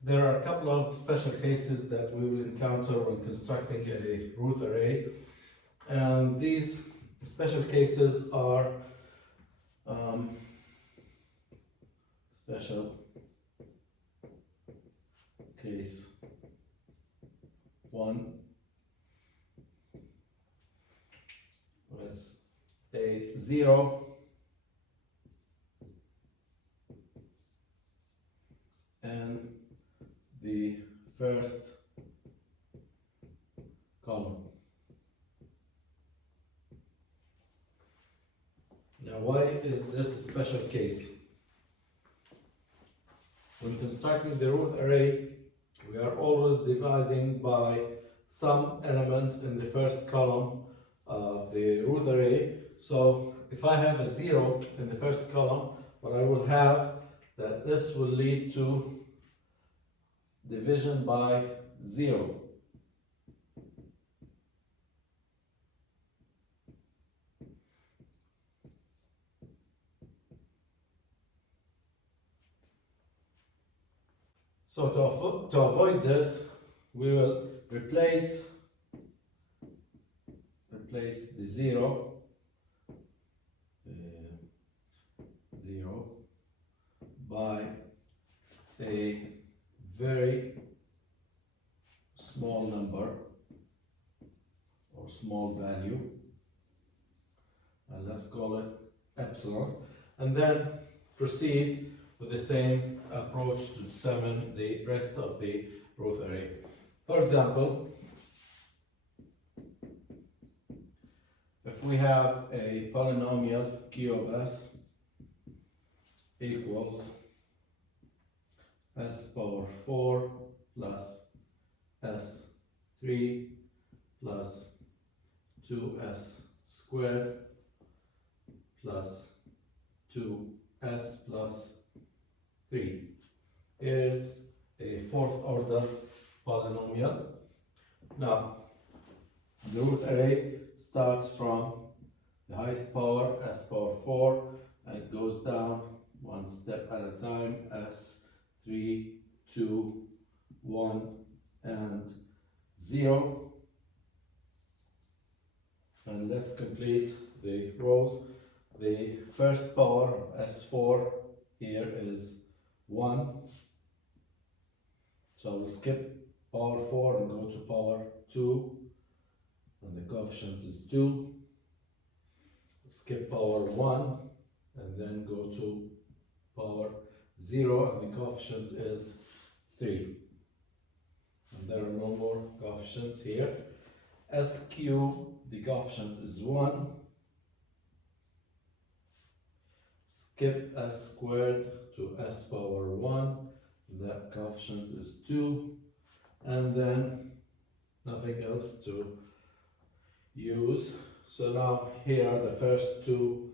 There are a couple of special cases that we will encounter when constructing a Routh array, and these special cases are special case 1 was a 0 and the first column. Now, why is this a special case? When constructing the Routh array, we are always dividing by some element in the first column of the Routh array. So if I have a 0 in the first column, what I will have that this will lead to division by 0. So to avoid this, we will replace the 0 by a very small number or small value, and let's call it epsilon, and then proceed with the same approach to determine the rest of the Routh array. For example, if we have a polynomial Q of S equals S power 4 plus S3 plus 2S squared plus 2S plus 3 is a fourth order polynomial. Now, the Routh array starts from the highest power, S power 4, and goes down one step at a time, S3, 2, 1, and 0. And let's complete the rows. The first power of S4 here is 1. So we'll skip power 4 and go to power 2, and the coefficient is 2. Skip power 1 and then go to power 0, and the coefficient is 3. And there are no more coefficients here. S cubed, the coefficient is 1. Skip S squared to S power 1, that coefficient is 2, and then nothing else to use. So now here are the first two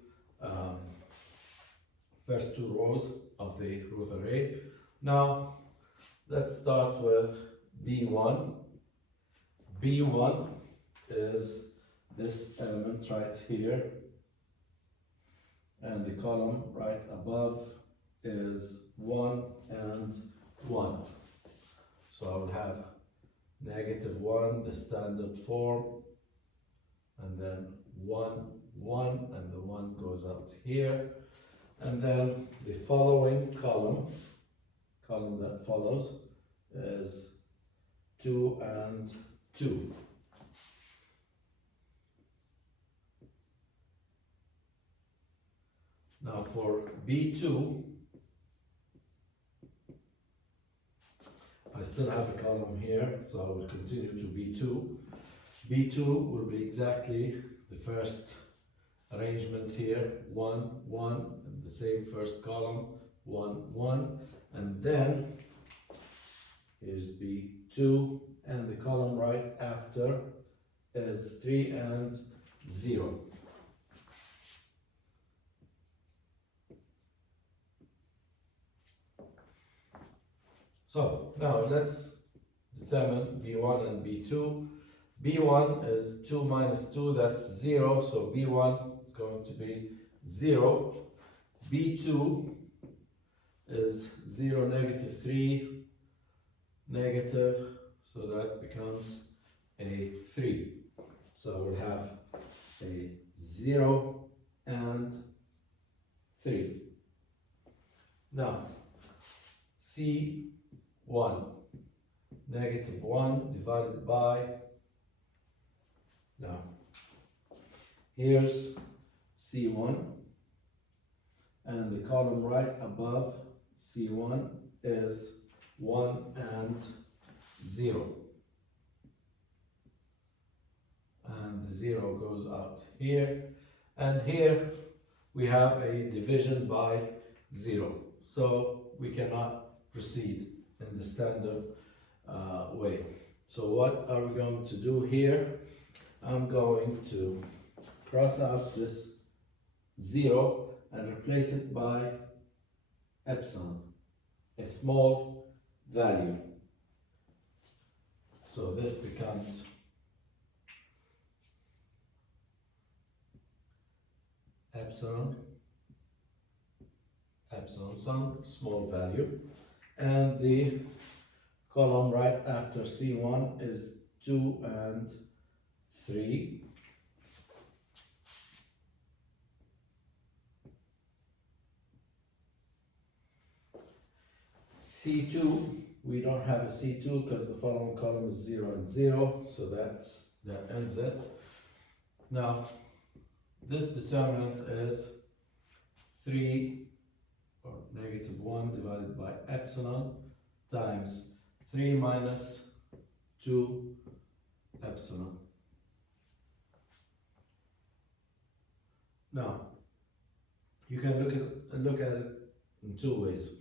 rows of the Routh array. Now let's start with B1. B1 is this element right here, and the column right above is 1 and 1. So I will have -1, the standard form, and then 1, 1, and the 1 goes out here. And then the following column that follows is 2 and 2. Now for B2, I still have a column here, so I will continue to B2. B2 will be exactly the first arrangement here, 1, 1, and the same first column, 1, 1, and then here's B2, and the column right after is 3 and 0. So now let's determine B1 and B2. B1 is 2 minus 2, that's 0, so B1 is going to be 0. B2 is 0, -3, negative, so that becomes a 3. So we'll have a 0 and 3. Now, C1, negative 1 divided by, now, here's C1, and the column right above C1 is 1 and 0. And the 0 goes out here, and here we have a division by 0, so we cannot proceed in the standard way. So what are we going to do here? I'm going to cross out this 0 and replace it by epsilon, a small value. So this becomes epsilon, some small value, and the column right after C1 is 2 and 3. C2, we don't have a C2 because the following column is 0 and 0, so that ends it. Now, this determinant is 3 or negative 1 divided by epsilon times 3 minus 2 epsilon. Now, you can look at it in two ways.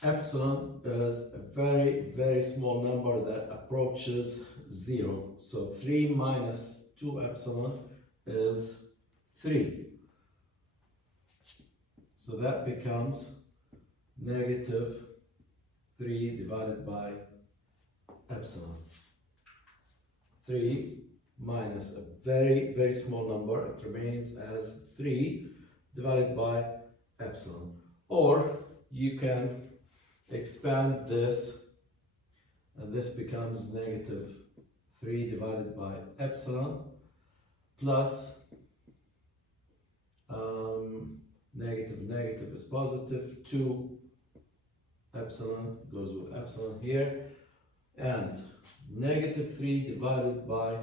Epsilon is a very, very small number that approaches 0. So 3 minus 2 epsilon is 3. So that becomes negative 3 divided by epsilon. 3 minus a very, very small number, it remains as 3 divided by epsilon. Or you can expand this, and this becomes negative 3 divided by epsilon plus negative is positive, 2 epsilon goes with epsilon here, and negative 3 divided by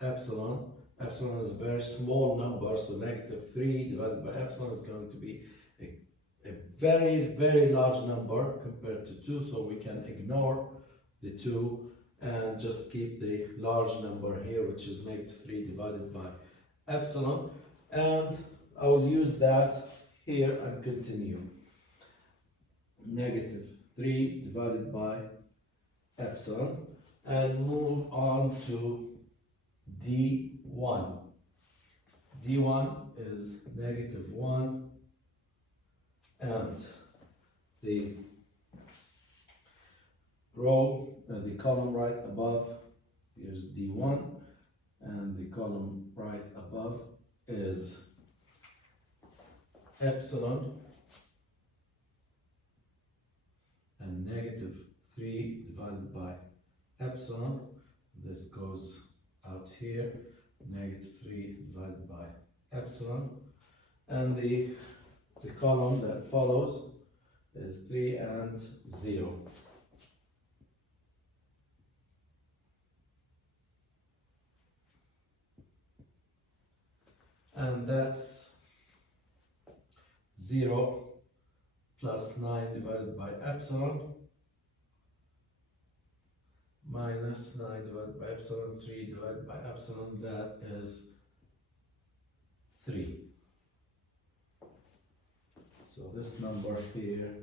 epsilon. Epsilon is a very small number, so negative 3 divided by epsilon is going to be a very, very large number compared to 2, so we can ignore the 2 and just keep the large number here, which is negative 3 divided by epsilon, and I will use that here and continue. Negative 3 divided by epsilon, and move on to D1. D1 is negative 1, and the column right above, here's D1, and the column right above is epsilon, and negative 3 divided by epsilon, this goes out here, negative 3 divided by epsilon, and the column that follows is 3 and 0. And that's 0 plus 9 divided by epsilon minus 9 divided by epsilon, 3 divided by epsilon, that is 3. So this number here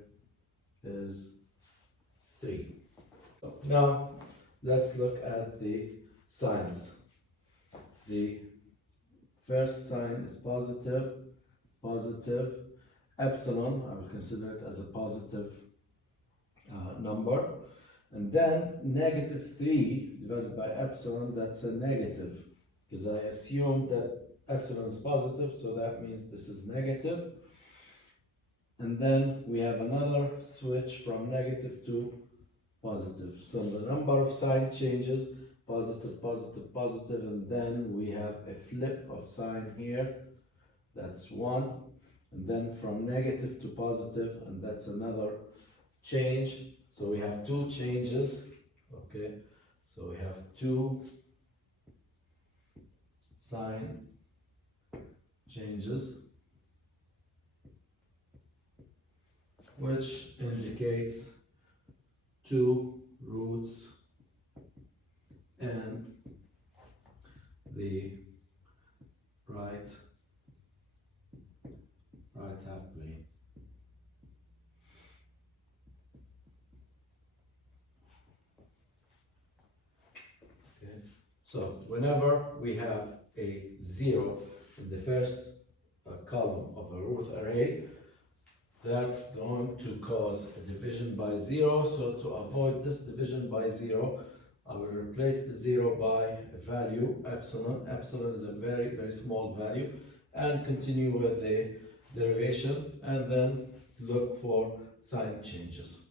is 3. So now let's look at the signs. The first sign is positive, epsilon, I will consider it as a positive number. And then negative 3 divided by epsilon, that's a negative, because I assume that epsilon is positive, so that means this is negative. And then we have another switch from negative to positive. So the number of sign changes, positive, positive, positive, and then we have a flip of sign here, that's 1, and then from negative to positive, and that's another change. So we have 2 changes, okay? So we have 2 sign changes, which indicates 2 roots in the right half plane. Okay, so whenever we have a 0 in the first column of a Routh array, that's going to cause a division by 0. So to avoid this division by 0, I will replace the 0 by a value, epsilon. Epsilon is a very, very small value, and continue with the derivation, and then look for sign changes.